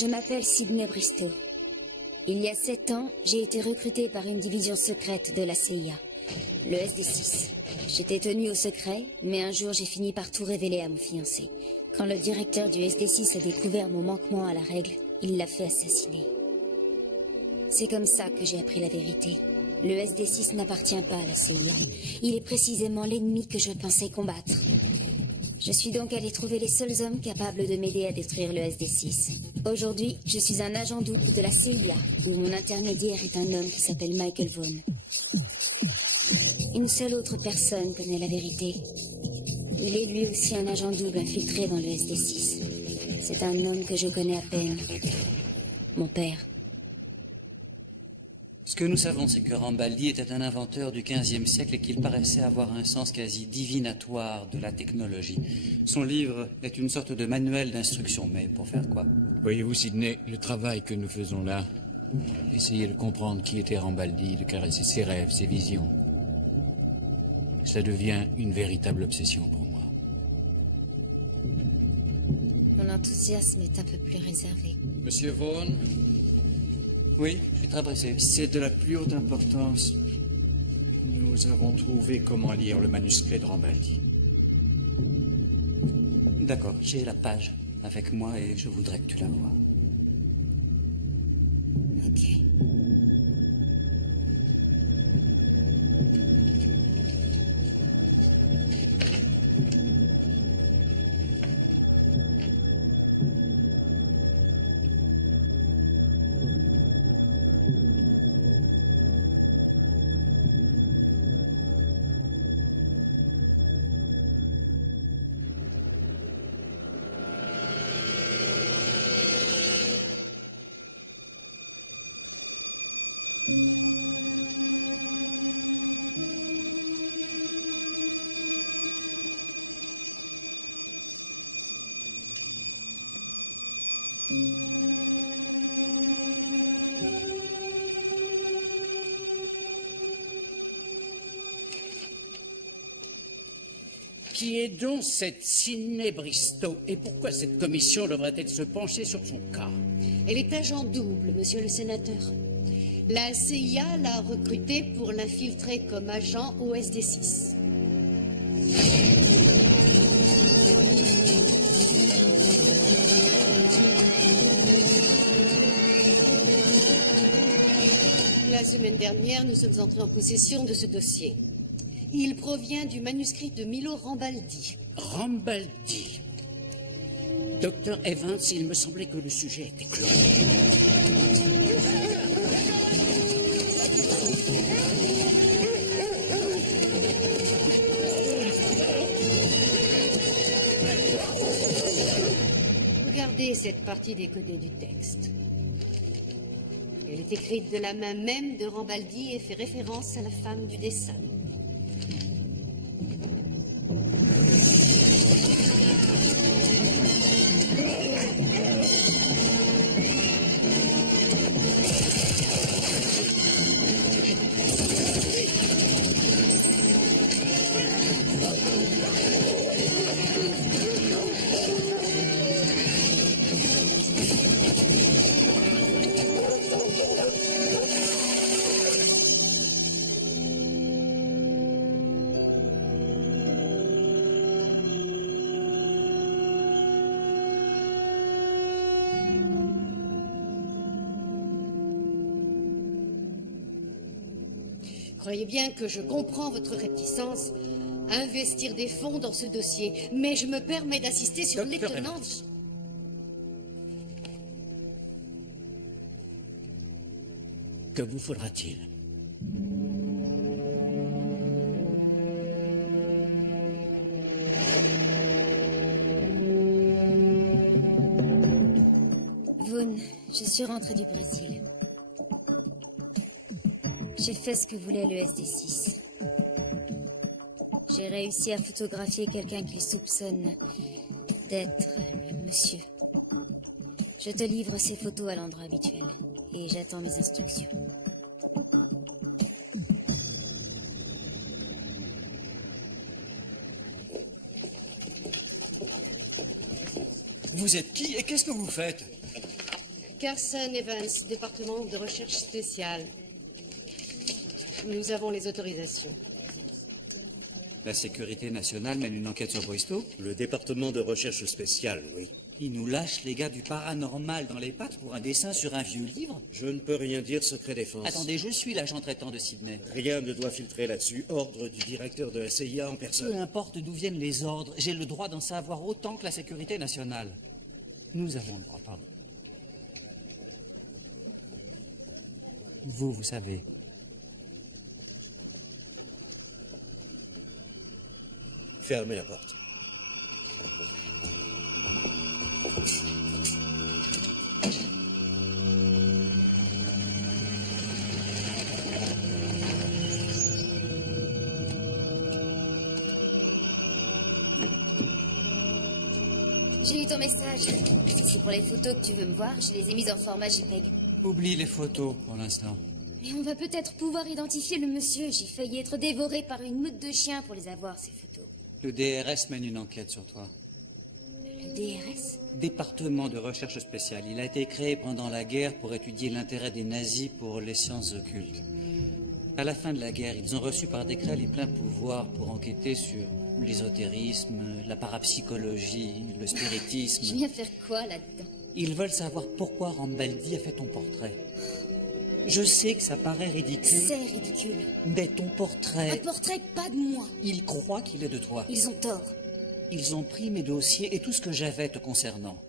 Je m'appelle Sidney Bristow. Il y a 7 ans, j'ai été recrutée par une division secrète de la CIA, le SD6. J'étais tenue au secret, mais un jour j'ai fini par tout révéler à mon fiancé. Quand le directeur du SD6 a découvert mon manquement à la règle, il l'a fait assassiner. C'est comme ça que j'ai appris la vérité. Le SD6 n'appartient pas à la CIA. Il est précisément l'ennemi que je pensais combattre. Je suis donc allée trouver les seuls hommes capables de m'aider à détruire le SD6. Aujourd'hui, je suis un agent double de la CIA, où mon intermédiaire est un homme qui s'appelle Michael Vaughn. Une seule autre personne connaît la vérité. Il est lui aussi un agent double infiltré dans le SD6. C'est un homme que je connais à peine. Mon père. Ce que nous savons, c'est que Rambaldi était un inventeur du XVe siècle et qu'il paraissait avoir un sens quasi divinatoire de la technologie. Son livre est une sorte de manuel d'instruction, mais pour faire quoi? Voyez-vous, Sidney, le travail que nous faisons là, essayer de comprendre qui était Rambaldi, de caresser ses rêves, ses visions, ça devient une véritable obsession pour moi. Mon enthousiasme est un peu plus réservé. Monsieur Vaughn, Oui, je suis très pressé. c'est de la plus haute importance. Nous avons trouvé comment lire le manuscrit de Rambaldi. D'accord, j'ai la page avec moi et je voudrais que tu la vois. Ok. Qui est donc cette Sidney Bristow et pourquoi cette commission devrait-elle se pencher sur son cas? Elle est agent double, monsieur le sénateur. La CIA l'a recrutée pour l'infiltrer comme agent au SD6. La semaine dernière, nous sommes entrés en possession de ce dossier. Il provient du manuscrit de Milo Rambaldi. Rambaldi. Docteur Evans, il me semblait que le sujet était clos. Regardez cette partie décodée du texte. Elle est écrite de la main même de Rambaldi et fait référence à la femme du dessin. Croyez bien que je comprends votre réticence à investir des fonds dans ce dossier, mais je me permets d'insister sur Docteur l'étonnante... Que vous faudra-t-il? Vaughn, je suis rentrée du Brésil. J'ai fait ce que voulait le SD6. J'ai réussi à photographier quelqu'un qu'il soupçonne d'être le monsieur. Je te livre ces photos à l'endroit habituel et j'attends mes instructions. Vous êtes qui et qu'est-ce que vous faites? Carson Evans, département de recherche spéciale. Nous avons les autorisations. La sécurité nationale mène une enquête sur Bristow. Le département de recherche spéciale, oui. Ils nous lâchent les gars du paranormal dans les pattes pour un dessin sur un vieux livre. Je ne peux rien dire, secret défense. Attendez, je suis l'agent traitant de Sydney. Rien ne doit filtrer là-dessus. Ordre du directeur de la CIA en Peu personne. importe d'où viennent les ordres, j'ai le droit d'en savoir autant que la sécurité nationale. Nous avons le droit, pardon. Vous savez. Fermez la porte. J'ai eu ton message. Si c'est pour les photos que tu veux me voir, je les ai mises en format JPEG. Oublie les photos pour l'instant. Mais on va peut-être pouvoir identifier le monsieur. J'ai failli être dévoré par une meute de chiens pour les avoir, ces photos. Le DRS mène une enquête sur toi. Le DRS? Département de recherche spéciale. Il a été créé pendant la guerre pour étudier l'intérêt des nazis pour les sciences occultes. À la fin de la guerre, ils ont reçu par décret les pleins pouvoirs pour enquêter sur l'ésotérisme, la parapsychologie, le Je spiritisme. viens faire quoi là-dedans? Ils veulent savoir pourquoi Rambaldi a fait ton portrait. Je sais que ça paraît ridicule, C'est ridicule. mais ton Un portrait, portrait, pas de moi. ils croient qu'il est de toi. Ils ont tort. Ils ont pris mes dossiers et tout ce que j'avais te concernant.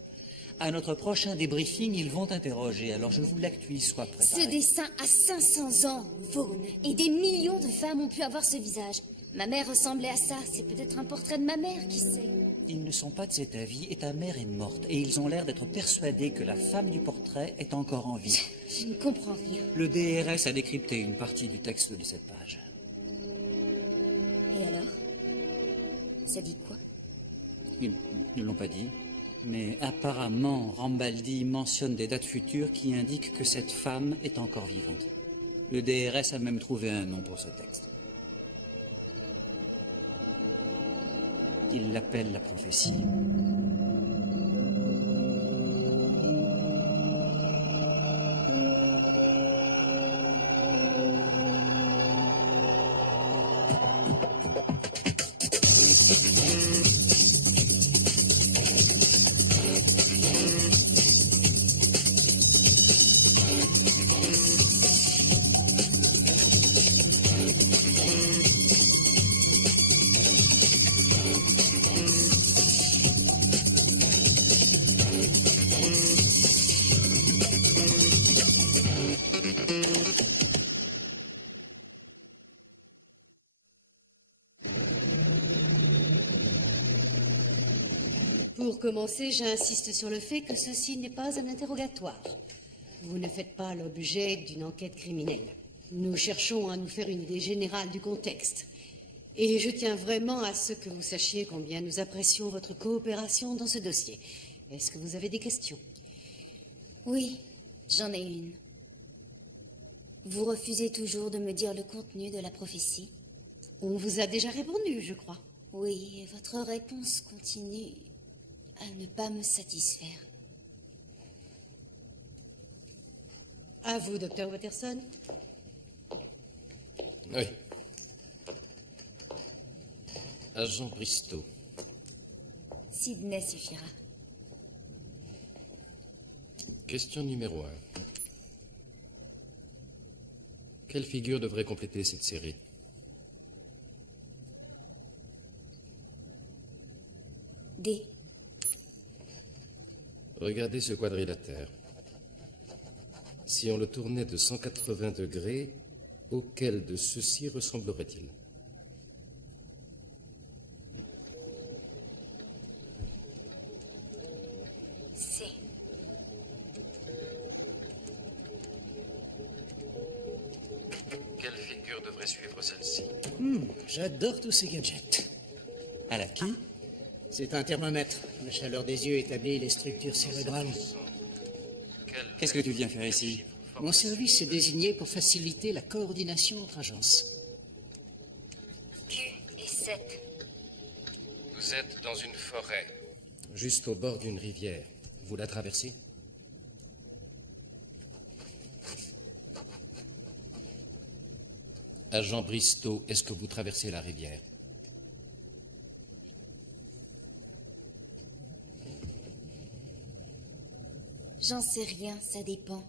À notre prochain débriefing, ils vont t'interroger, alors je voulais que tu y sois préparé. Ce dessin a 500 ans, Vaughn. Et des millions de femmes ont pu avoir ce visage. Ma mère ressemblait à ça. C'est peut-être un portrait de ma mère, qui sait. Ils ne sont pas de cet avis et ta mère est morte. Et ils ont l'air d'être persuadés que la femme du portrait est encore en vie. Je ne comprends rien. Le DRS a décrypté une partie du texte de cette page. Et alors? Ça dit quoi? Ils ne l'ont pas dit. Mais apparemment, Rambaldi mentionne des dates futures qui indiquent que cette femme est encore vivante. Le DRS a même trouvé un nom pour ce texte. Il l'appelle la prophétie. Pour commencer, j'insiste sur le fait que ceci n'est pas un interrogatoire. Vous ne faites pas l'objet d'une enquête criminelle. Nous cherchons à nous faire une idée générale du contexte. Et je tiens vraiment à ce que vous sachiez combien nous apprécions votre coopération dans ce dossier. Est-ce que vous avez des questions? Oui, j'en ai une. Vous refusez toujours de me dire le contenu de la prophétie? On vous a déjà répondu, je crois. Oui, et votre réponse continue à ne pas me satisfaire. À vous, docteur Watterson. Oui. Agent Bristow. Sydney suffira. Question numéro 1. Quelle figure devrait compléter cette série? D. Regardez ce quadrilatère. Si on le tournait de 180 degrés, auquel de ceux-ci ressemblerait-il? C. Quelle figure devrait suivre celle-ci? J'adore tous ces gadgets. À la qui? C'est un thermomètre. La chaleur des yeux établit les structures cérébrales. Qu'est-ce que tu viens faire ici? Mon service est désigné pour faciliter la coordination entre agences. Q et 7. Vous êtes dans une forêt, juste au bord d'une rivière. Vous la traversez? Agent Bristow, est-ce que vous traversez la rivière? J'en sais rien, ça dépend.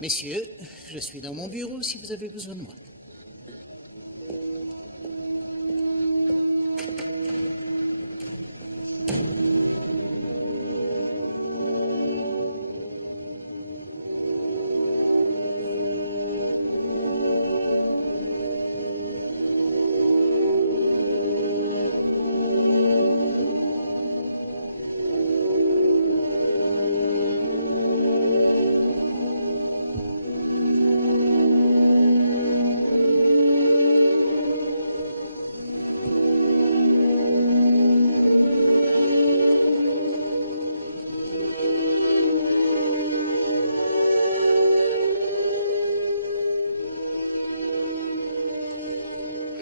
Messieurs, je suis dans mon bureau si vous avez besoin de moi.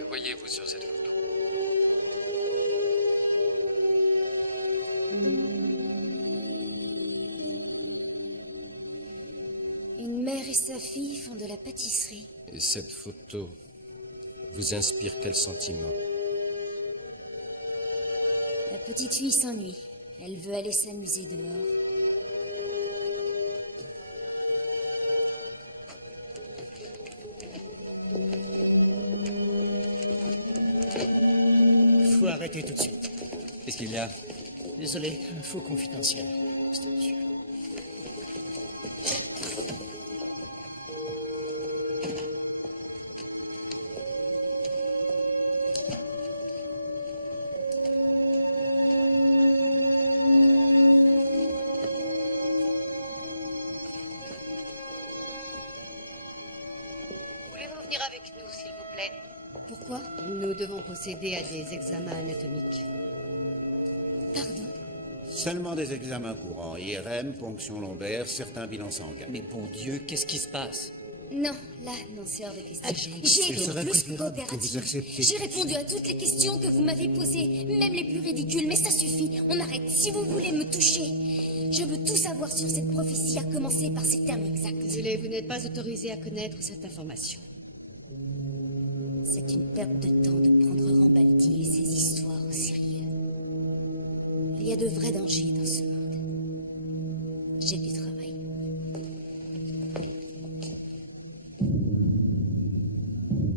Voyez-vous sur cette photo? Une mère et sa fille font de la pâtisserie. Et cette photo vous inspire quel sentiment? La petite fille s'ennuie. Elle veut aller s'amuser dehors. Faut arrêter tout de suite. Qu'est-ce qu'il y a? Désolé, info confidentielle. Statue. Voulez-vous venir avec nous, s'il vous plaît? Pourquoi? Nous devons procéder à des examens anatomiques. Pardon? Seulement des examens courants. IRM, ponction lombaire, certains bilans sanguins. Mais bon Dieu, qu'est-ce qui se passe? Non, là, non, c'est hors de question. Il J'ai été serait plus préférable que vous coopérative. acceptiez. J'ai répondu à toutes les questions que vous m'avez posées, même les plus ridicules, mais ça suffit. On arrête. Si vous voulez me toucher, je veux tout savoir sur cette prophétie, à commencer par ses termes exacts. Désolé, vous n'êtes pas autorisé à connaître cette information. C'est une perte de temps de prendre Rambaldi et ses histoires au sérieux. Il y a de vrais dangers dans ce monde. J'ai du travail.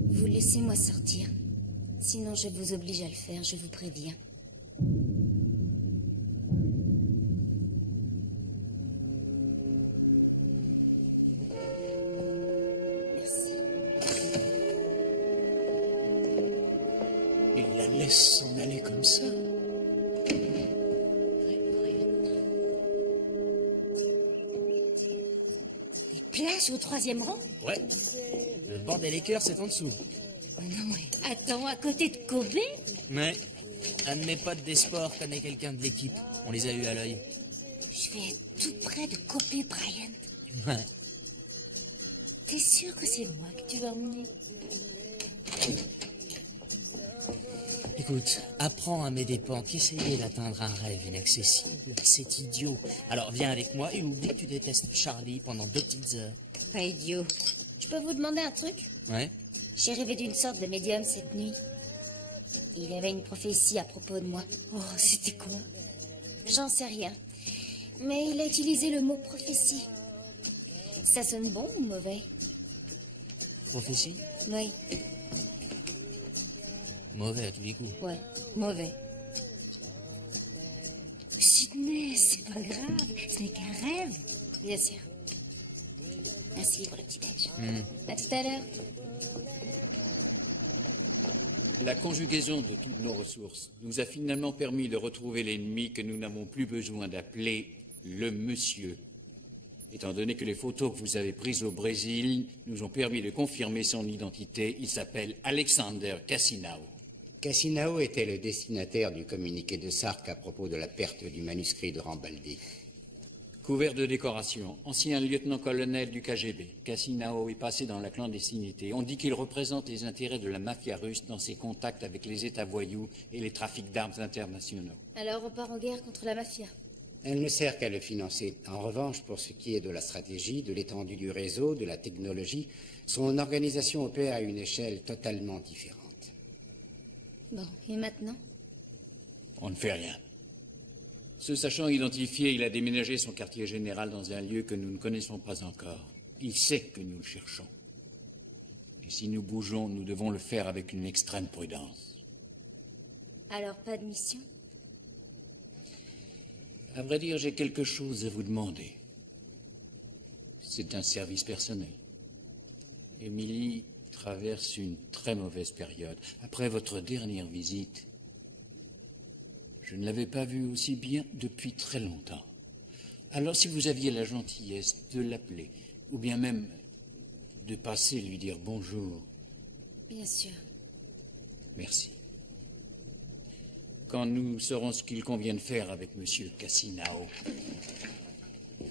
Vous laissez-moi sortir. Sinon, je vous oblige à le faire, je vous préviens. Merci. Il la laisse s'en aller comme ça. Place au 3e rang? Ouais. Le banc des Lakers, c'est en dessous. Oh non, ouais. Attends, à côté de Kobe? Ouais. Un de mes potes des sports connaît quelqu'un de l'équipe. On les a eus à l'œil. Je vais être tout près de Kobe Bryant. Ouais. T'es sûr que c'est moi que tu vas emmener? Écoute, apprends à mes dépens qu'essayer d'atteindre un rêve inaccessible, c'est idiot. Alors viens avec moi et oublie que tu détestes Charlie pendant 2 petites heures. Pas idiot. Je peux vous demander un truc? Ouais. J'ai rêvé d'une sorte de médium cette nuit. Il y avait une prophétie à propos de moi. Oh, c'était quoi? J'en sais rien. Mais il a utilisé le mot prophétie. Ça sonne bon ou mauvais? Prophétie? Oui, Mauvais à tous les coups. ouais, mauvais. Sydney, c'est pas grave. Ce n'est qu'un rêve. Bien sûr. Merci pour le petit-déj. À tout à l'heure. La conjugaison de toutes nos ressources nous a finalement permis de retrouver l'ennemi que nous n'avons plus besoin d'appeler le monsieur. Étant donné que les photos que vous avez prises au Brésil nous ont permis de confirmer son identité, il s'appelle Alexander Cassinao. Cassinao était le destinataire du communiqué de Sark à propos de la perte du manuscrit de Rambaldi. Couvert de décoration, ancien lieutenant-colonel du KGB, Cassinao est passé dans la clandestinité. On dit qu'il représente les intérêts de la mafia russe dans ses contacts avec les États voyous et les trafics d'armes internationaux. Alors on part en guerre contre la mafia. Elle ne sert qu'à le financer. En revanche, pour ce qui est de la stratégie, de l'étendue du réseau, de la technologie, son organisation opère à une échelle totalement différente. Bon, et maintenant? On ne fait rien. Se sachant identifié, il a déménagé son quartier général dans un lieu que nous ne connaissons pas encore. Il sait que nous le cherchons. Et si nous bougeons, nous devons le faire avec une extrême prudence. Alors, pas de mission? À vrai dire, j'ai quelque chose à vous demander. C'est un service personnel. Émilie traverse une très mauvaise période. Après votre dernière visite, je ne l'avais pas vue aussi bien depuis très longtemps. Alors, si vous aviez la gentillesse de l'appeler, ou bien même de passer lui dire bonjour. Bien sûr. Merci. Quand nous saurons ce qu'il convient de faire avec M. Cassinao,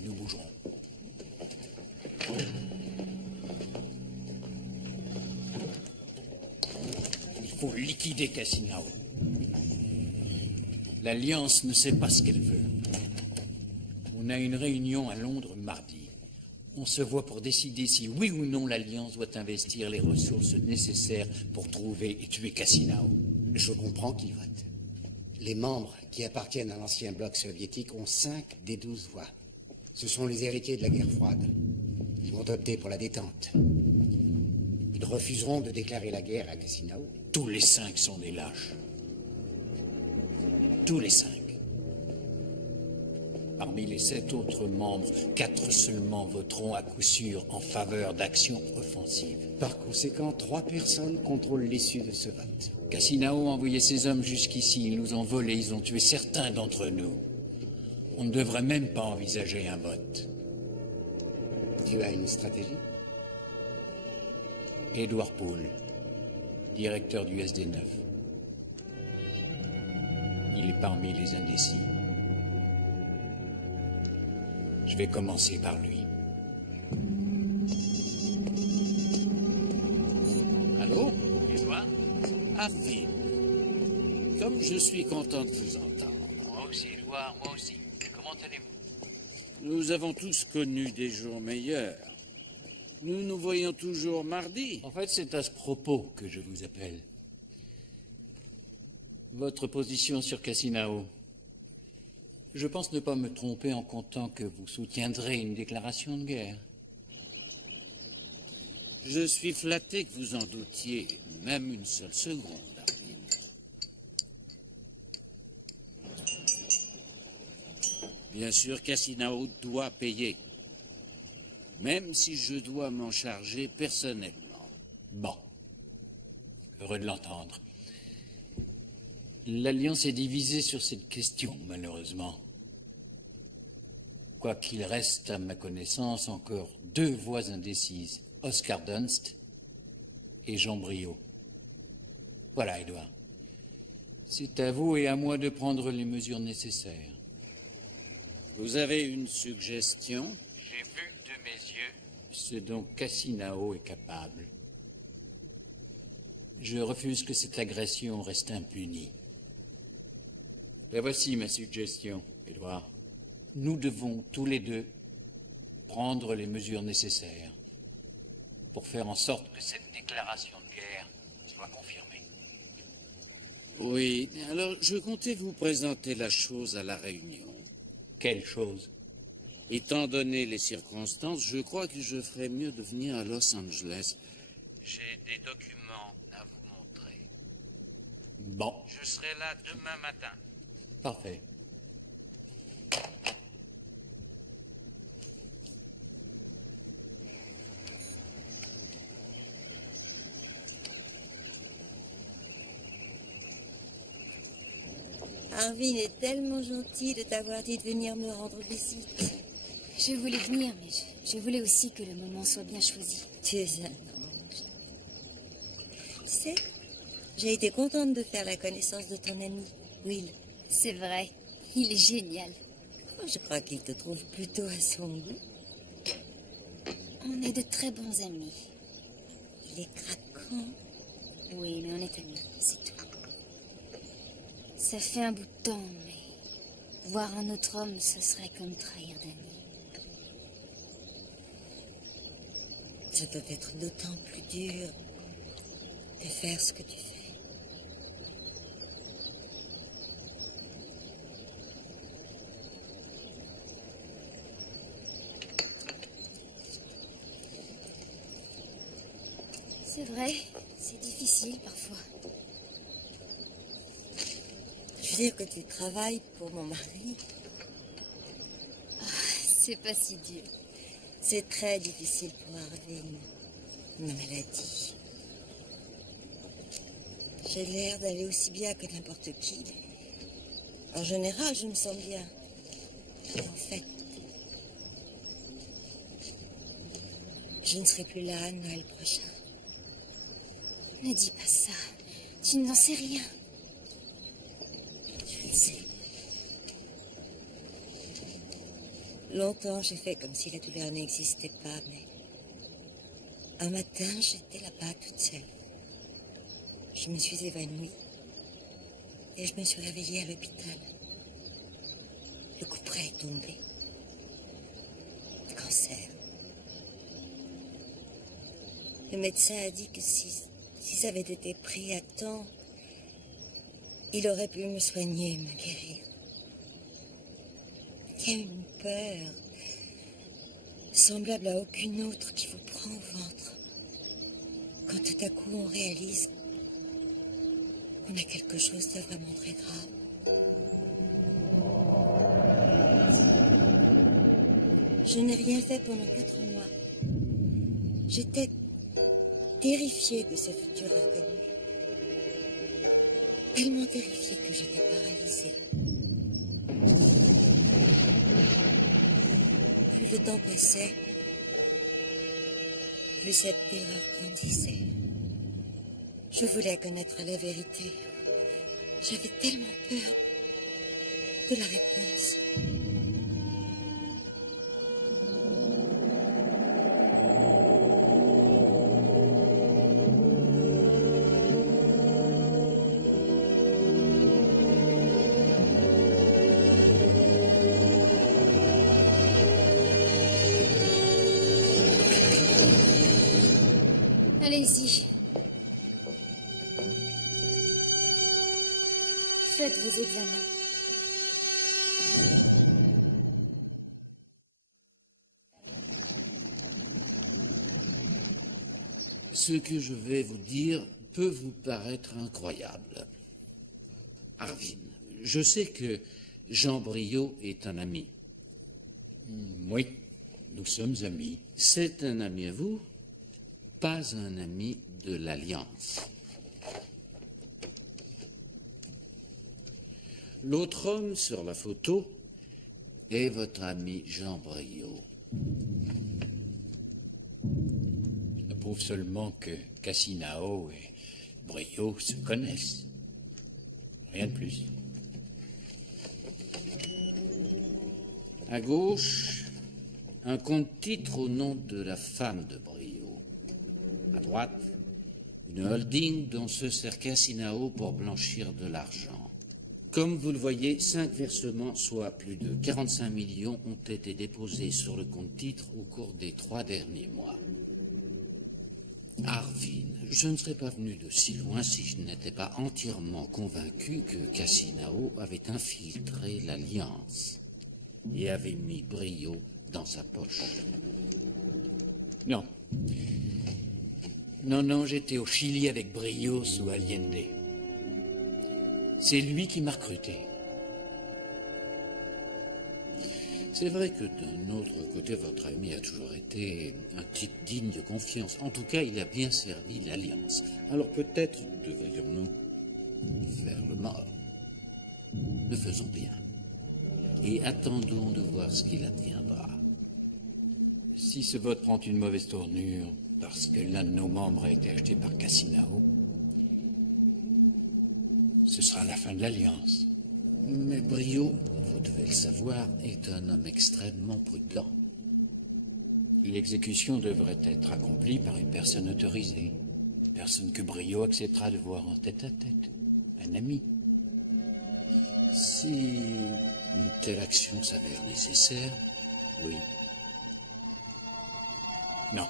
nous bougerons. Il faut liquider Cassinao. L'Alliance ne sait pas ce qu'elle veut. On a une réunion à Londres mardi. On se voit pour décider si oui ou non l'Alliance doit investir les ressources nécessaires pour trouver et tuer Cassinao. Je comprends qu'ils votent. Les membres qui appartiennent à l'ancien bloc soviétique ont 5 des 12 voix. Ce sont les héritiers de la guerre froide. Ils vont opter pour la détente. Ils refuseront de déclarer la guerre à Cassinao. Tous les 5 sont des lâches. Tous les 5. Parmi les 7 autres membres, 4 seulement voteront à coup sûr en faveur d'actions offensives. Par conséquent, 3 personnes contrôlent l'issue de ce vote. Cassinao a envoyé ses hommes jusqu'ici. Ils nous ont volés, ils ont tué certains d'entre nous. On ne devrait même pas envisager un vote. Tu as une stratégie? Édouard Poole, directeur du SD9. Il est parmi les indécis. Je vais commencer par lui. Allô? Édouard? Arvin. Comme je suis content de vous entendre. Moi aussi, Édouard, moi aussi. Comment allez-vous? Nous avons tous connu des jours meilleurs. Nous nous voyons toujours mardi. En fait, c'est à ce propos que je vous appelle. Votre position sur Cassinao. Je pense ne pas me tromper en comptant que vous soutiendrez une déclaration de guerre. Je suis flatté que vous en doutiez, même une seule seconde, Arvin. Bien sûr, Cassinao doit payer. Même si je dois m'en charger personnellement. Bon. Heureux de l'entendre. L'Alliance est divisée sur cette question, malheureusement. Quoiqu'il reste, à ma connaissance, encore 2 voix indécises. Oscar Dunst et Jean Briot. Voilà, Édouard. C'est à vous et à moi de prendre les mesures nécessaires. Vous avez une suggestion? J'ai vu de mes yeux ce dont Cassinao est capable. Je refuse que cette agression reste impunie. La voici ma suggestion, Édouard. Nous devons tous les deux prendre les mesures nécessaires pour faire en sorte que cette déclaration de guerre soit confirmée. Oui, alors je comptais vous présenter la chose à la réunion. Quelle chose? Étant donné les circonstances, je crois que je ferais mieux de venir à Los Angeles. J'ai des documents à vous montrer. Bon. Je serai là demain matin. Parfait. Arvin est tellement gentil de t'avoir dit de venir me rendre visite. Je voulais venir, mais je voulais aussi que le moment soit bien choisi. Tu es un ange. Tu sais, j'ai été contente de faire la connaissance de ton ami, Will. C'est vrai, il est génial. Oh, je crois qu'il te trouve plutôt à son goût. On est de très bons amis. Il est craquant. Oui, mais on est amis, c'est tout. Ça fait un bout de temps, mais Voir un autre homme, ce serait comme trahir Danny. Ça doit être d'autant plus dur de faire ce que tu fais. C'est vrai, c'est difficile parfois. Je veux dire que tu travailles pour mon mari. C'est pas si dur. C'est très difficile pour Arvin, ma maladie. J'ai l'air d'aller aussi bien que n'importe qui. En général, je me sens bien. Mais en fait, je ne serai plus là à Noël prochain. Ne dis pas ça. Tu n'en sais rien. Je le sais. Longtemps, j'ai fait comme si la douleur n'existait pas, mais un matin, j'étais là-bas toute seule. Je me suis évanouie et je me suis réveillée à l'hôpital. Le coup près est tombé. Cancer. Le médecin a dit que si ça avait été pris à temps, il aurait pu me soigner et me guérir. Il y a une peur, semblable à aucune autre, qui vous prend au ventre. Quand tout à coup on réalise qu'on a quelque chose de vraiment très grave. Je n'ai rien fait pendant 4 mois. J'étais terrifiée de ce futur inconnu. Tellement terrifiée que j'étais paralysée. Plus le temps passait, plus cette terreur grandissait. Je voulais connaître la vérité. J'avais tellement peur de la réponse. Allez-y. Faites vos examens. Ce que je vais vous dire peut vous paraître incroyable. Arvin, je sais que Jean Briot est un ami. Oui, nous sommes amis. C'est un ami à vous, pas un ami de l'Alliance. L'autre homme sur la photo est votre ami Jean Briot. Ça prouve seulement que Cassinao et Briot se connaissent. Rien de plus. À gauche, un compte-titre au nom de la femme de Briot. À droite, une holding dont se sert Cassinao pour blanchir de l'argent. Comme vous le voyez, 5 versements, soit plus de 45 millions, ont été déposés sur le compte-titre au cours des 3 derniers mois. Arvin, je ne serais pas venu de si loin si je n'étais pas entièrement convaincu que Cassinao avait infiltré l'Alliance et avait mis Briot dans sa poche. Non. Non, j'étais au Chili avec Briot sous Allende. C'est lui qui m'a recruté. C'est vrai que d'un autre côté, votre ami a toujours été un type digne de confiance. En tout cas, il a bien servi l'Alliance. Alors peut-être devrions-nous faire le mort. Le faisons bien. Et attendons de voir ce qu'il adviendra. Si ce vote prend une mauvaise tournure parce que l'un de nos membres a été acheté par Cassinao, ce sera la fin de l'Alliance. Mais Briot, vous devez le savoir, est un homme extrêmement prudent. L'exécution devrait être accomplie par une personne autorisée. Une personne que Briot acceptera de voir en tête-à-tête. Un ami. Si Une telle action s'avère nécessaire? Oui. Non.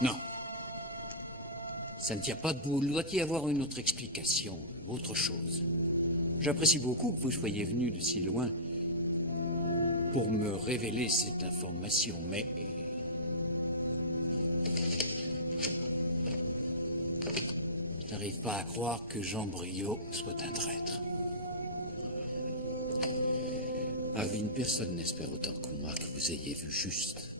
Non. Ça ne tient pas debout. Il doit y avoir une autre explication, autre chose. J'apprécie beaucoup que vous soyez venu de si loin pour me révéler cette information, mais... je n'arrive pas à croire que Jean Briot soit un traître. Avine, personne n'espère autant que moi que vous ayez vu juste.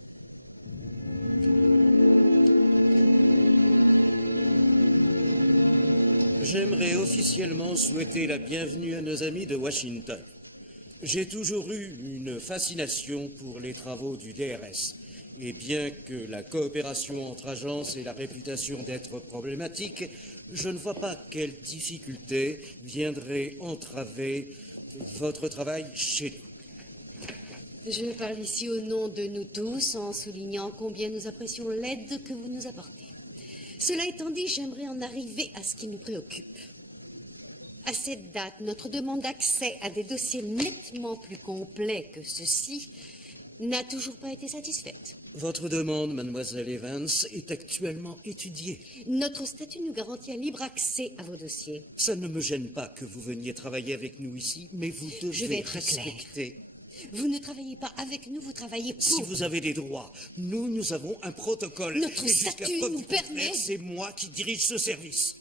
J'aimerais officiellement souhaiter la bienvenue à nos amis de Washington. J'ai toujours eu une fascination pour les travaux du DRS. Et bien que la coopération entre agences ait la réputation d'être problématique, je ne vois pas quelles difficultés viendraient entraver votre travail chez nous. Je parle ici au nom de nous tous en soulignant combien nous apprécions l'aide que vous nous apportez. Cela étant dit, j'aimerais en arriver à ce qui nous préoccupe. À cette date, notre demande d'accès à des dossiers nettement plus complets que ceux-ci n'a toujours pas été satisfaite. Votre demande, mademoiselle Evans, est actuellement étudiée. Notre statut nous garantit un libre accès à vos dossiers. Ça ne me gêne pas que vous veniez travailler avec nous ici, mais vous Je vais devez être respecter... claire. Vous ne travaillez pas avec nous, vous travaillez pour... Si vous avez des droits, nous avons un protocole. Notre Et jusqu'à statut preuve nous du permet... contraire, c'est moi qui dirige ce service.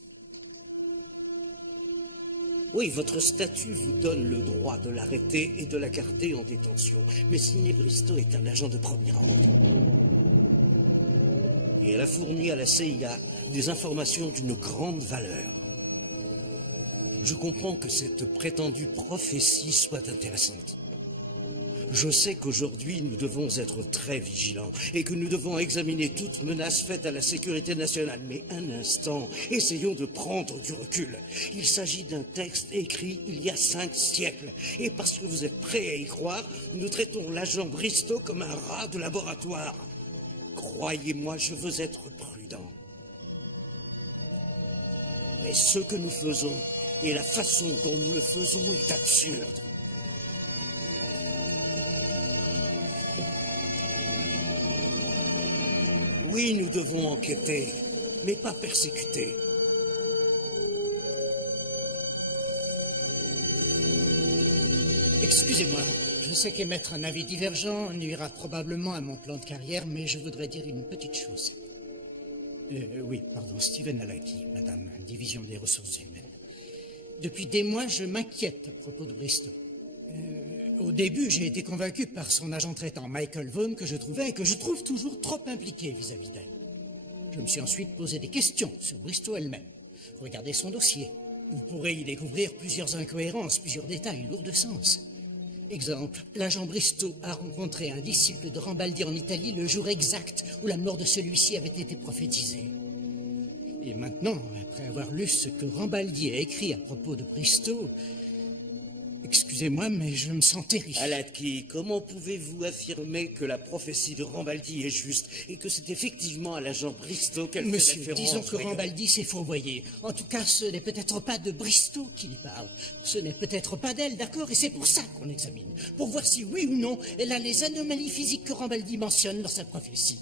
Oui, votre statut vous donne le droit de l'arrêter et de la garder en détention. Mais Sidney Bristow est un agent de premier ordre. Et elle a fourni à la CIA des informations d'une grande valeur. Je comprends que cette prétendue prophétie soit intéressante. Je sais qu'aujourd'hui, nous devons être très vigilants et que nous devons examiner toute menace faite à la sécurité nationale. Mais un instant, essayons de prendre du recul. Il s'agit d'un texte écrit il y a 5 siècles. Et parce que vous êtes prêts à y croire, nous traitons l'agent Bristow comme un rat de laboratoire. Croyez-moi, je veux être prudent. Mais ce que nous faisons et la façon dont nous le faisons est absurde. Oui, nous devons enquêter, mais pas persécuter. Excusez-moi, je sais qu'émettre un avis divergent nuira probablement à mon plan de carrière, mais je voudrais dire une petite chose. Oui, pardon, Steven Alaki, madame, division des ressources humaines. Depuis des mois, je m'inquiète à propos de Bristow. Au début, j'ai été convaincu par son agent traitant, Michael Vaughn, que je trouvais et que je trouve toujours trop impliqué vis-à-vis d'elle. Je me suis ensuite posé des questions sur Bristow elle-même. Regardez son dossier. Vous pourrez y découvrir plusieurs incohérences, plusieurs détails lourds de sens. Exemple, l'agent Bristow a rencontré un disciple de Rambaldi en Italie le jour exact où la mort de celui-ci avait été prophétisée. Et maintenant, après avoir lu ce que Rambaldi a écrit à propos de Bristow, excusez-moi, mais je me sens terrifié. Alaki, comment pouvez-vous affirmer que la prophétie de Rambaldi est juste et que c'est effectivement à l'agent Bristow qu'elle fait Monsieur, référence? disons que Rambaldi s'est fourvoyé. En tout cas, ce n'est peut-être pas de Bristow qu'il parle. Ce n'est peut-être pas d'elle, d'accord? Et c'est pour ça qu'on examine. Pour voir si, oui ou non, elle a les anomalies physiques que Rambaldi mentionne dans sa prophétie.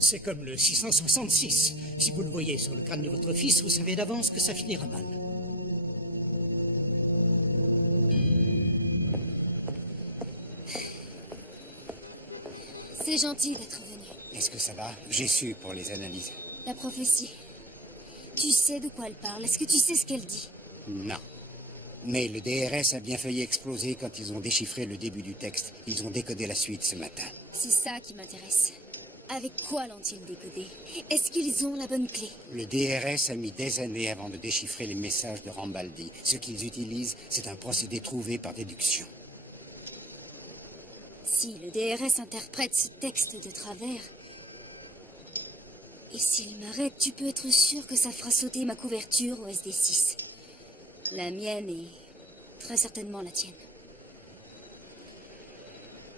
C'est comme le 666. Si vous le voyez sur le crâne de votre fils, vous savez d'avance que ça finira mal. C'est gentil d'être venu. Est-ce que ça va? J'ai su pour les analyses. La prophétie. Tu sais de quoi elle parle? Est-ce que tu sais ce qu'elle dit? Non. Mais le DRS a bien failli exploser quand ils ont déchiffré le début du texte. Ils ont décodé la suite ce matin. C'est ça qui m'intéresse. Avec quoi l'ont-ils décodé? Est-ce qu'ils ont la bonne clé? Le DRS a mis des années avant de déchiffrer les messages de Rambaldi. Ce qu'ils utilisent, c'est un procédé trouvé par déduction. Si le DRS interprète ce texte de travers... Et s'il m'arrête, tu peux être sûr que ça fera sauter ma couverture au SD6. La mienne et très certainement la tienne.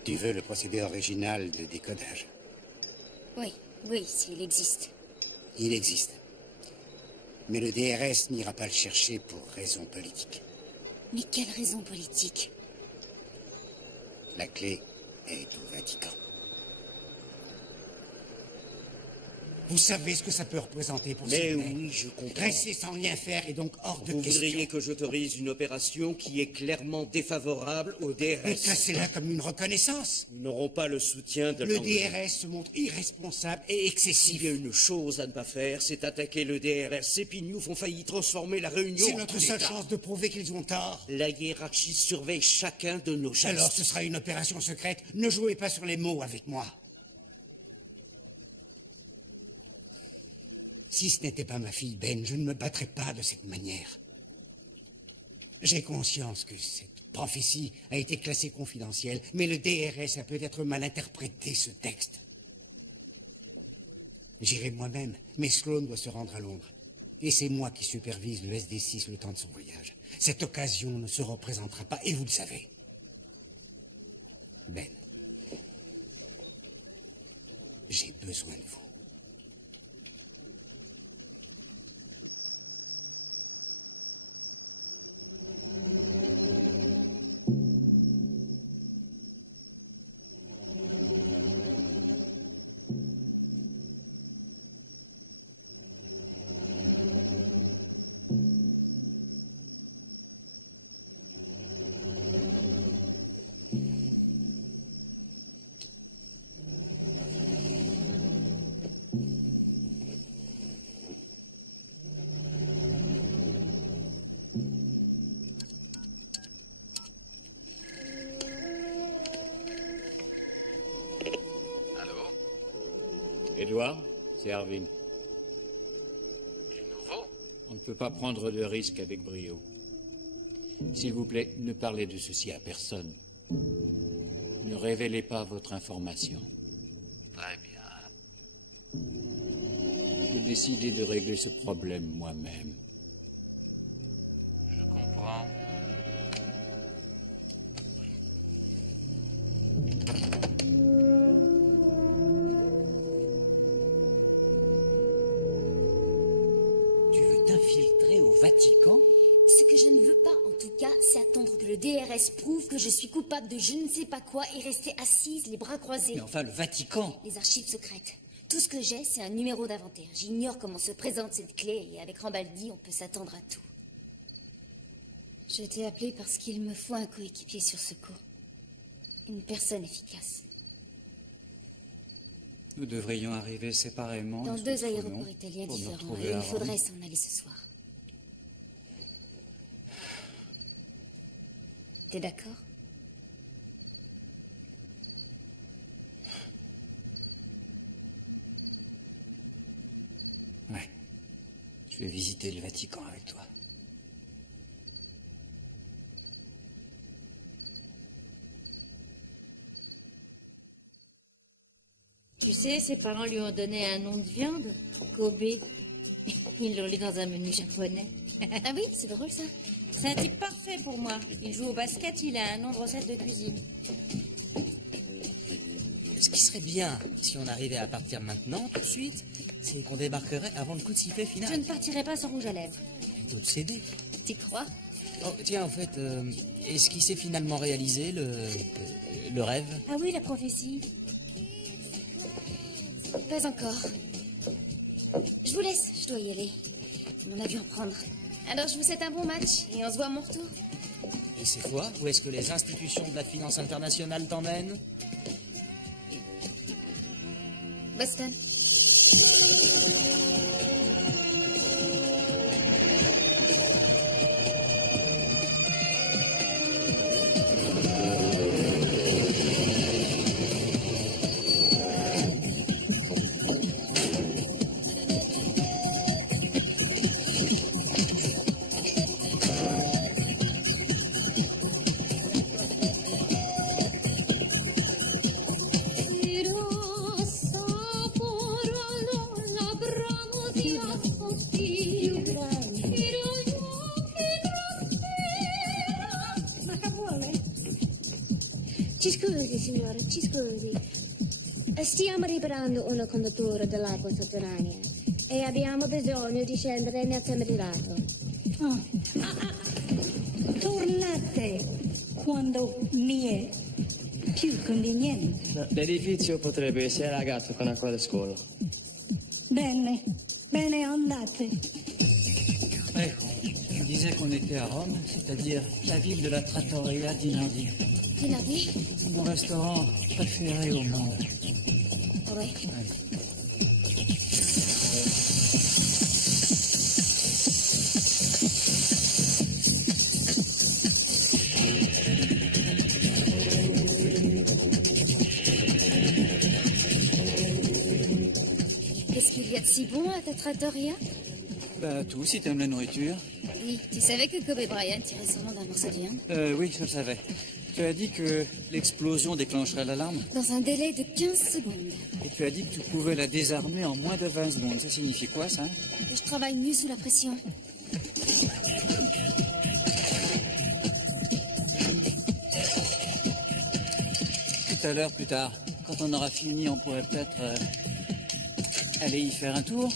Tu veux le procédé original de décodage? Oui, s'il existe. Il existe. Mais le DRS n'ira pas le chercher pour raisons politiques. Mais quelle raison politique? La clé est au Vatican. Vous savez ce que ça peut représenter pour Mais Sydney. oui, je comprends. Rester sans rien faire est donc hors de Vous question. voudriez que j'autorise une opération qui est clairement défavorable au DRS. Et classez-la comme une reconnaissance. Nous n'aurons pas le soutien de Le l'Angleterre. DRS se montre irresponsable et excessif. Il y a une chose à ne pas faire, c'est attaquer le DRS. Ces pignoufs ont failli transformer la Réunion C'est en notre coup seule d'État. chance de prouver qu'ils ont tort. La hiérarchie surveille chacun de nos gestes. Alors ce sera une opération secrète. Ne jouez pas sur les mots avec moi. Si ce n'était pas ma fille Ben, je ne me battrais pas de cette manière. J'ai conscience que cette prophétie a été classée confidentielle, mais le DRS a peut-être mal interprété ce texte. J'irai moi-même, mais Sloan doit se rendre à Londres. Et c'est moi qui supervise le SD6 le temps de son voyage. Cette occasion ne se représentera pas, et vous le savez. Ben, j'ai besoin de vous. Edward, c'est Arvin. On ne peut pas prendre de risque avec brio. S'il vous plaît, ne parlez de ceci à personne. Ne révélez pas votre information. Très bien. J'ai décidé de régler ce problème moi-même. Je comprends. Tu veux t'infiltrer au Vatican? Ce que je ne veux pas, en tout cas, c'est attendre que le DRS prouve que je suis coupable de je ne sais pas quoi et rester assise, les bras croisés. Mais enfin, le Vatican. Les archives secrètes. Tout ce que j'ai, c'est un numéro d'inventaire. J'ignore comment se présente cette clé et avec Rambaldi, on peut s'attendre à tout. Je t'ai appelé parce qu'il me faut un coéquipier sur ce coup. Une personne efficace. Nous devrions arriver séparément. Dans sous 2 ce aéroports nom, italiens pour nous différents. retrouver Et à il faudrait Rome. s'en aller ce soir. T'es d'accord? Ouais. Je vais visiter le Vatican avec toi. Tu sais, ses parents lui ont donné un nom de viande, Kobe. Ils l'ont lu dans un menu japonais. Ah oui, c'est drôle ça. C'est un type parfait pour moi. Il joue au basket, il a un nom de recette de cuisine. Ce qui serait bien, si on arrivait à partir maintenant, tout de suite, c'est qu'on débarquerait avant le coup de sifflet final. Je ne partirai pas sans rouge à lèvres. Tout cédé. T'y crois? Oh, tiens, en fait, est-ce qu'il s'est finalement réalisé, le rêve? Ah oui, la prophétie. Pas encore. Je vous laisse, je dois y aller. Mon avion à prendre. Alors je vous souhaite un bon match et on se voit à mon retour. Et c'est quoi? Où est-ce que les institutions de la finance internationale t'emmènent? Boston. Ci scusi, signore, ci scusi. Stiamo riparando una conduttura dell'acqua sotterranea e abbiamo bisogno di scendere nel semililato. Torna latte quando mi è più conveniente. L'edificio potrebbe essere allagato con acqua da scuola. Bene, bene, andate. Ouais, je disais qu'on était à Rome, c'est-à-dire la ville de la trattoria Dinardi. Dinardi? Mon restaurant préféré au monde. Ouais. Ouais. Qu'est-ce qu'il y a de si bon à ta trattoria? Bah, tout, si t'aimes la nourriture. Dis, tu savais que Kobe Bryant tirait son nom d'un morceau de viande? Oui, je le savais. Tu as dit que l'explosion déclencherait l'alarme? Dans un délai de 15 secondes. Et tu as dit que tu pouvais la désarmer en moins de 20 secondes. Ça signifie quoi, ça? Que je travaille mieux sous la pression. Tout à l'heure, plus tard, quand on aura fini, on pourrait peut-être aller y faire un tour.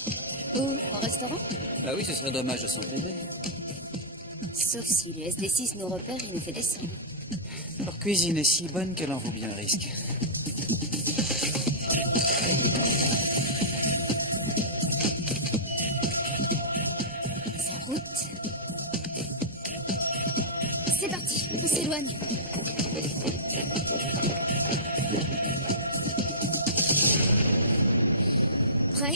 Où? Au restaurant? Bah oui, ce serait dommage de s'enterrer. Sauf si le SD6 nous repère et nous fait descendre. Leur cuisine est si bonne qu'elle en vaut bien le risque. C'est en route. C'est parti, on s'éloigne. Prêt?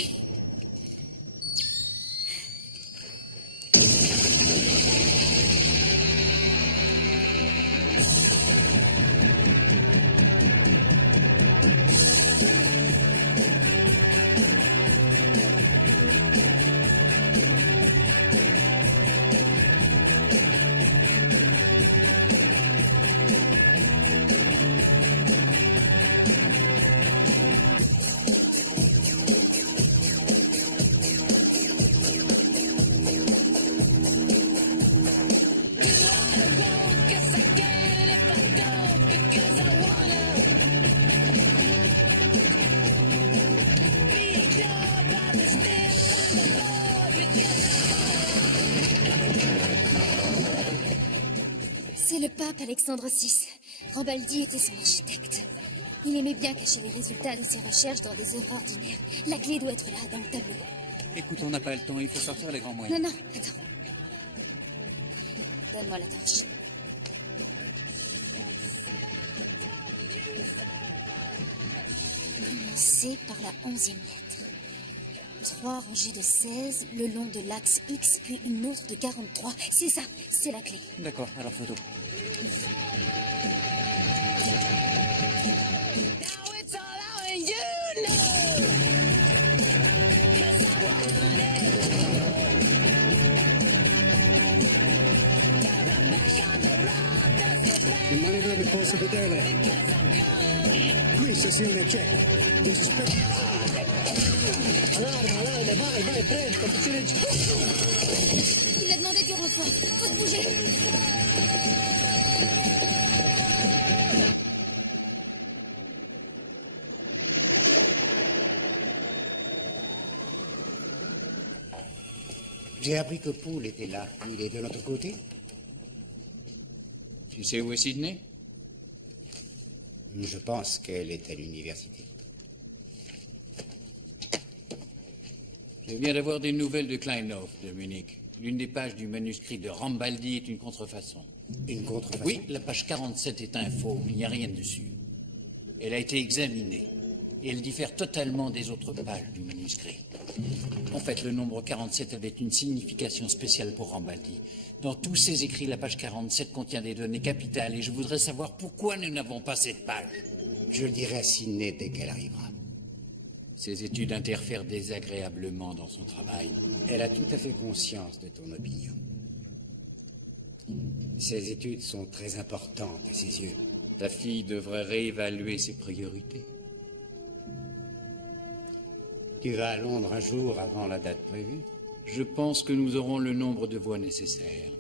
C'est le pape Alexandre VI. Rambaldi était son architecte. Il aimait bien cacher les résultats de ses recherches dans des œuvres ordinaires. La clé doit être là, dans le tableau. Écoute, on n'a pas le temps, il faut sortir les grands moyens. Non, non, attends. Donne-moi la torche. Commencez par la 11e lettre. 3 rangées de 16, le long de l'axe X, puis une autre de 43. C'est ça, c'est la clé. D'accord, alors photo. Rimanere nel posto vedere. Qui sessione c'è. Allarme, vai, presto, posizione C. Il a demandé du renfort. Faut se bouger. J'ai appris que Paul était là. Il est de notre côté? Tu sais où est Sydney? Je pense qu'elle est à l'université. Je viens d'avoir des nouvelles de Kleinhoff, Dominique. L'une des pages du manuscrit de Rambaldi est une contrefaçon. Une contrefaçon? Oui, la page 47 est un faux, il n'y a rien dessus. Elle a été examinée, et elle diffère totalement des autres pages du manuscrit. En fait, le nombre 47 avait une signification spéciale pour Rambaldi. Dans tous ses écrits, la page 47 contient des données capitales, et je voudrais savoir pourquoi nous n'avons pas cette page. Je le dirai à Sydney dès qu'elle arrivera. Ses études interfèrent désagréablement dans son travail. Elle a tout à fait conscience de ton opinion. Ses études sont très importantes à ses yeux. Ta fille devrait réévaluer ses priorités. Tu vas à Londres un jour avant la date prévue? Je pense que nous aurons le nombre de voix nécessaires.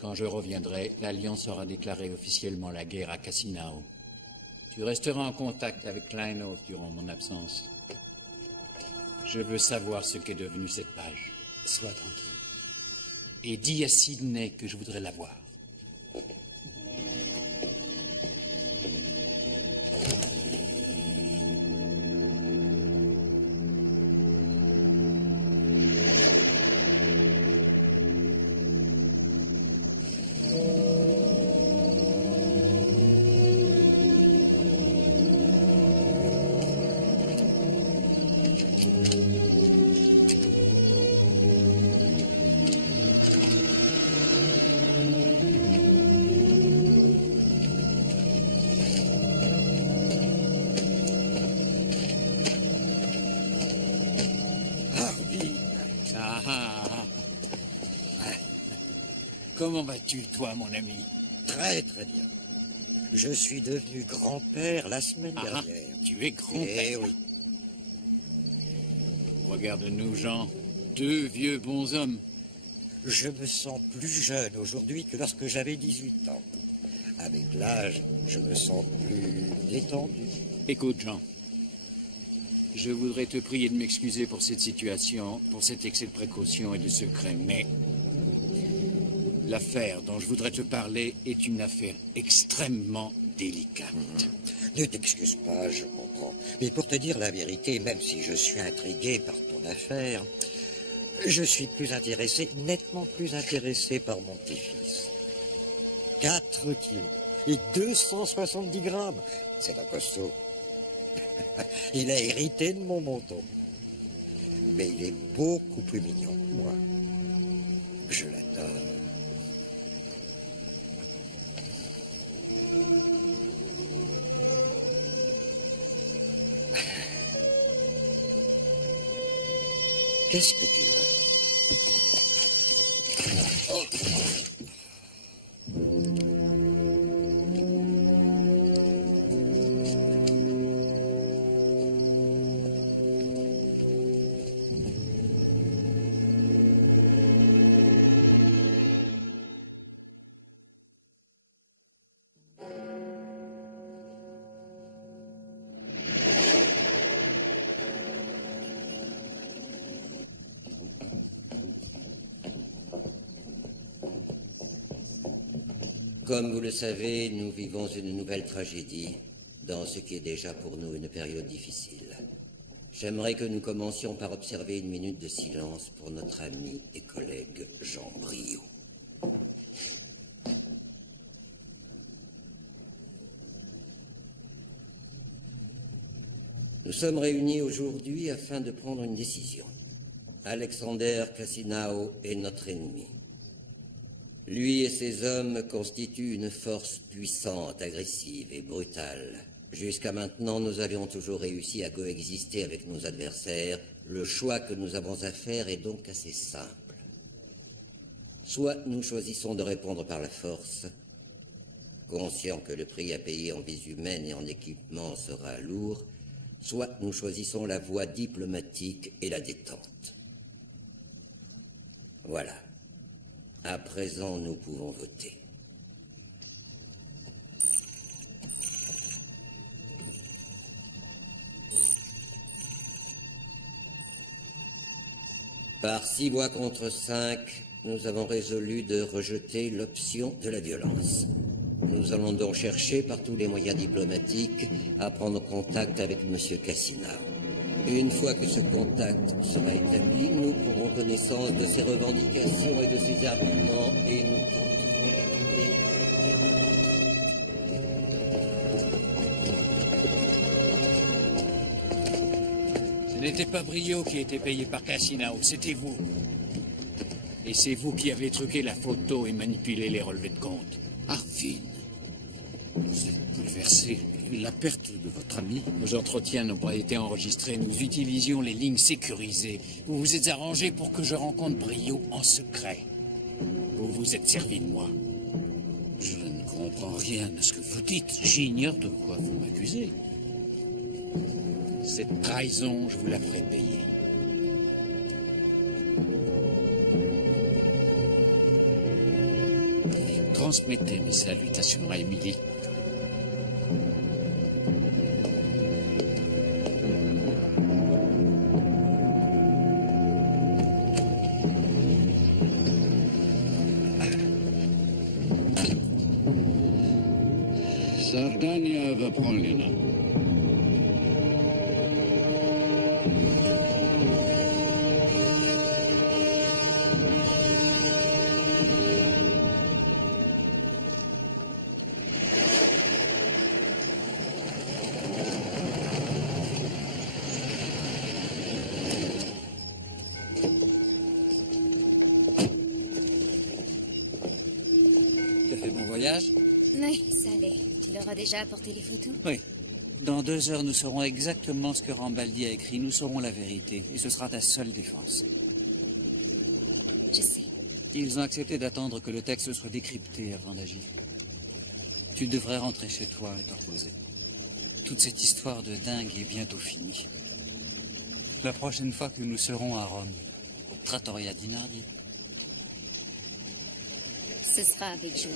Quand je reviendrai, l'Alliance aura déclaré officiellement la guerre à Cassinao. Tu resteras en contact avec Kleinhoff durant mon absence. Je veux savoir ce qu'est devenue cette page. Sois tranquille. Et dis à Sydney que je voudrais la voir. Comment vas-tu, toi, mon ami? Très, très bien. Je suis devenu grand-père la semaine dernière. Tu es grand-père. Eh oui. Regarde-nous, Jean. Deux vieux bonshommes. Je me sens plus jeune aujourd'hui que lorsque j'avais 18 ans. Avec l'âge, je me sens plus détendu. Écoute, Jean. Je voudrais te prier de m'excuser pour cette situation, pour cet excès de précaution et de secret, mais l'affaire dont je voudrais te parler est une affaire extrêmement délicate. Ne t'excuse pas, je comprends. Mais pour te dire la vérité, même si je suis intrigué par ton affaire, je suis plus intéressé, nettement plus intéressé par mon petit-fils. 4 kilos et 270 grammes. C'est un costaud. Il a hérité de mon menton. Mais il est beaucoup plus mignon que moi. Je l'adore. Qu'est-ce que tu veux? Comme vous le savez, nous vivons une nouvelle tragédie, dans ce qui est déjà pour nous une période difficile. J'aimerais que nous commencions par observer une minute de silence pour notre ami et collègue Jean Briot. Nous sommes réunis aujourd'hui afin de prendre une décision. Alexander Cassinao est notre ennemi. Lui et ses hommes constituent une force puissante, agressive et brutale. Jusqu'à maintenant, nous avions toujours réussi à coexister avec nos adversaires. Le choix que nous avons à faire est donc assez simple. Soit nous choisissons de répondre par la force, conscients que le prix à payer en vies humaines et en équipement sera lourd, soit nous choisissons la voie diplomatique et la détente. Voilà. À présent, nous pouvons voter. Par 6 voix contre 5, nous avons résolu de rejeter l'option de la violence. Nous allons donc chercher par tous les moyens diplomatiques à prendre contact avec M. Cassinao. Une fois que ce contact sera établi, nous prendrons connaissance de ses revendications et de ses arguments et nous tenterons de trouver... Ce n'était pas Briot qui était payé par Cassinao, c'était vous. Et c'est vous qui avez truqué la photo et manipulé les relevés de compte. Arvin, vous êtes bouleversé. La perte de votre ami. Nos entretiens n'ont pas été enregistrés. Nous utilisions les lignes sécurisées. Vous vous êtes arrangé pour que je rencontre Briot en secret. Vous vous êtes servi de moi. Je ne comprends rien à ce que vous dites. J'ignore de quoi vous m'accusez. Cette trahison, je vous la ferai payer. Transmettez mes salutations à Émilie. Sardania va prendre. Tu as fait bon voyage? Oui, ça allait. Tu leur as déjà apporté les photos? Oui. Dans 2 heures, nous saurons exactement ce que Rambaldi a écrit. Nous saurons la vérité. Et ce sera ta seule défense. Je sais. Ils ont accepté d'attendre que le texte soit décrypté avant d'agir. Tu devrais rentrer chez toi et te reposer. Toute cette histoire de dingue est bientôt finie. La prochaine fois que nous serons à Rome, au Trattoria di Nardi, Ce sera avec joie.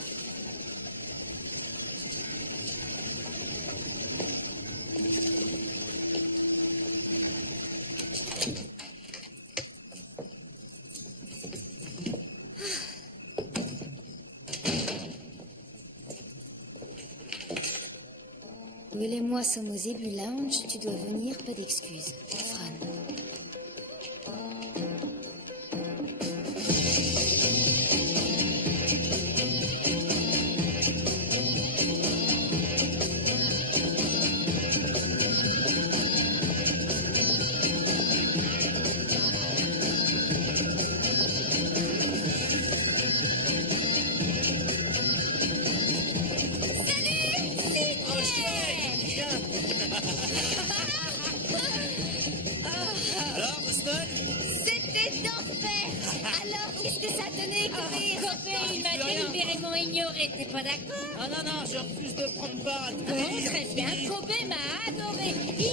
Will et moi sommes au Zebu Lounge. Tu dois venir, pas d'excuses. Fran. Alors, Boston? C'était d'enfer. Alors, qu'est-ce que ça donnait, Cobé? Cobé, il m'a délibérément ignoré. T'es pas d'accord? Ah non, non, je refuse de prendre part à Bon, très bien. Cobé m'a adoré. Il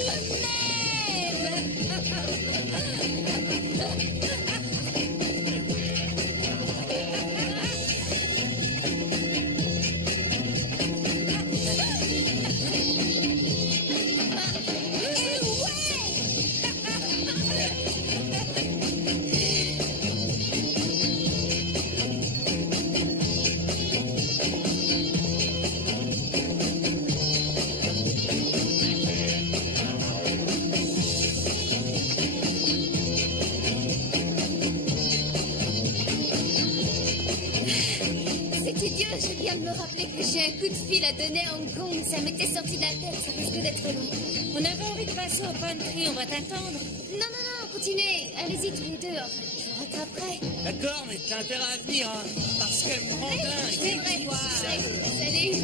C'est idiot, je viens de me rappeler que j'ai un coup de fil à donner à Hong Kong. Ça m'était sorti de la tête, ça risque d'être long. On avait envie de passer au pantry, on va t'attendre. Non, non, non, continuez. Allez-y tous les deux, enfin, je vous rattraperai. D'accord, mais t'as intérêt à venir, hein, parce qu'elle me rend dingue. C'est vrai. Salut.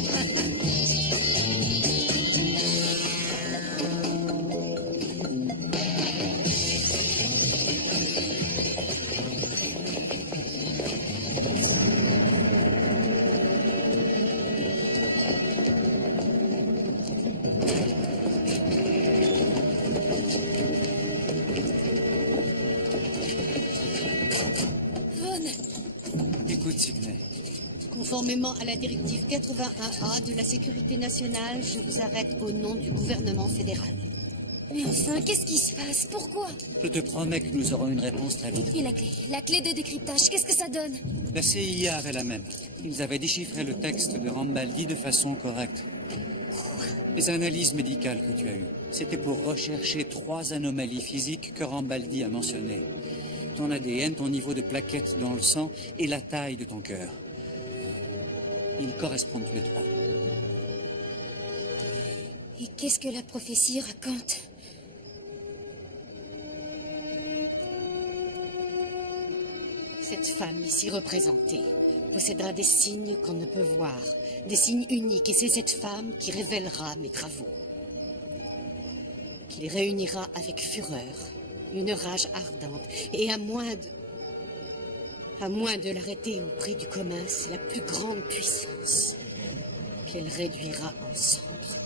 écoute, Sidney. Conformément à la directive 81A de la sécurité nationale, je vous arrête au nom du gouvernement fédéral. Mais enfin, qu'est-ce qui se passe? Pourquoi? Je te promets que nous aurons une réponse très vite. Et la clé? La clé de décryptage, qu'est-ce que ça donne? La CIA avait la même. Ils avaient déchiffré le texte de Rambaldi de façon correcte. Les analyses médicales que tu as eues, c'était pour rechercher 3 anomalies physiques que Rambaldi a mentionnées. Ton ADN, ton niveau de plaquettes dans le sang et la taille de ton cœur. Ils correspondent tous les 3. Et qu'est-ce que la prophétie raconte? Cette femme ici représentée possédera des signes qu'on ne peut voir, des signes uniques, et c'est cette femme qui révélera mes travaux, qui les réunira avec fureur, une rage ardente, et à moins de l'arrêter au prix du commun, c'est la plus grande puissance qu'elle réduira en cendres.